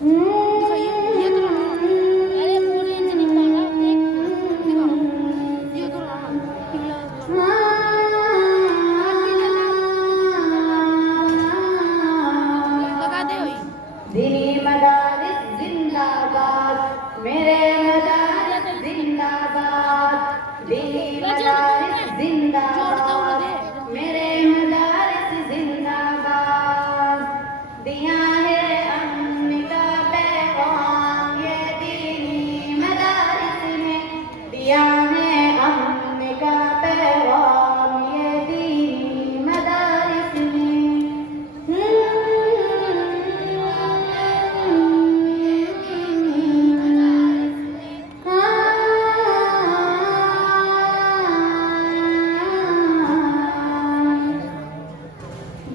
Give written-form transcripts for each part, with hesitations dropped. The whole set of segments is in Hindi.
दिखाइए ये तो रहा। अरे पूरी इंच नहीं पाना देख दिखाओ ये तो रहा पिघला लगा दे वही दीनी मदारिस जिंदाबाद मेरे मदारिस जिंदाबाद दीनी मदारिस जिंदाबाद मेरे मदारिस जिंदाबाद दिया है अमन का पैगाम ये दीनी मदारिस ने दिया है अमन का पैगाम ये दीनी मदारिस ने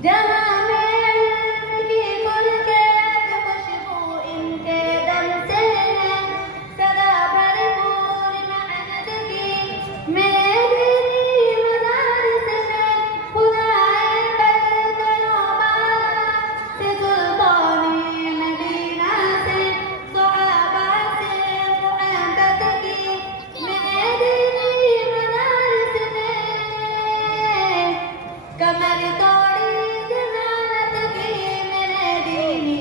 जहाँ में की गुल के खुशबू इनके दम से है सदा भरपूर मेहनत की मेरी मदारिस में खुदाए बरतनोबा से सुल्तानी मदीना से सहाबा से मोहब्बत की मेरी मदारिस में कमर तोड़ी जमानत की मेरे दीनी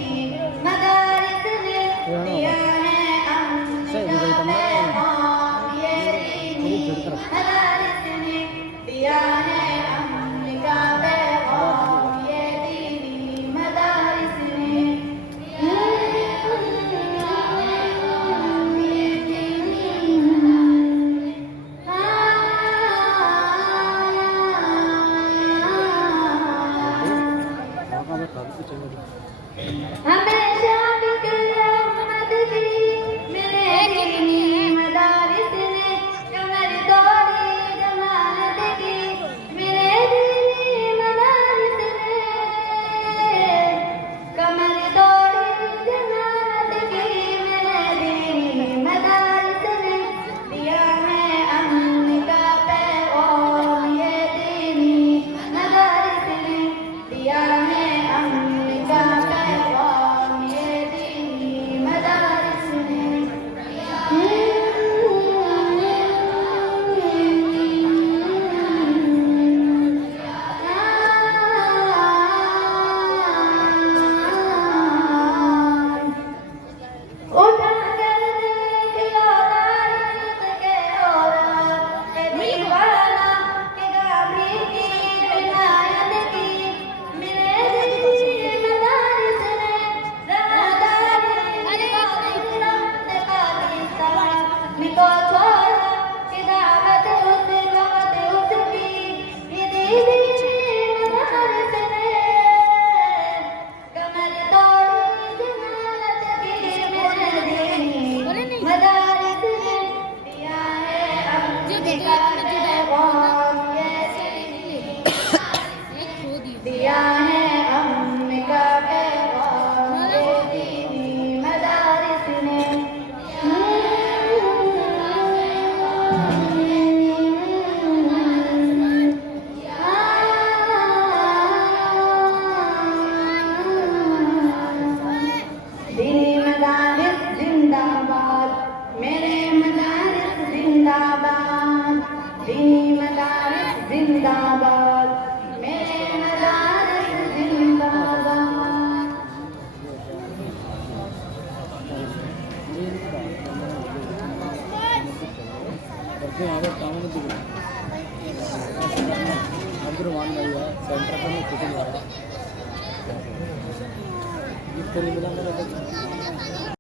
मदारिस ने दिया है अमन का पैगाम ये दीनी मदारिस ने दिया है अमन का पैगाम ये दीनी मदारिस ने हमेशा फिक्र रहमत की मेरे दीनी मदारिस ने कमर तोड़ी जमानत की मेरे दीनी मदारिस ने कमर तोड़ी जमानत की मेरे दीनी मदारिस ने दिया है अमन का पैगाम ये दीनी मदारिस ने दिया है अमन का पैगाम ये दीनी मदारिस ने उठा कर देख लो तारीख के औरत के दीवाना के गामी की विनायत की मेरे दीनी मदारिस ने राहदारी निको छोड़ा कि दावत उस वक्त उसकी ये दीनी मदारिस ने कमर तोड़ी जमानत की मेरे दीनी मदारिस ने दिया है अमन का पैगाम ये दिया है अमन का पैगाम ये दीनी मदारिस ने दीनी मदारिस जिंदाबाद मेरे मदारिस जिंदाबाद दीनी मदारिस जिंदाबाद मेरे मदारिस जिंदाबाद అందరూ వాడిన సెంటర్ ఫిటింగ్ ద్వారా గిఫ్ట్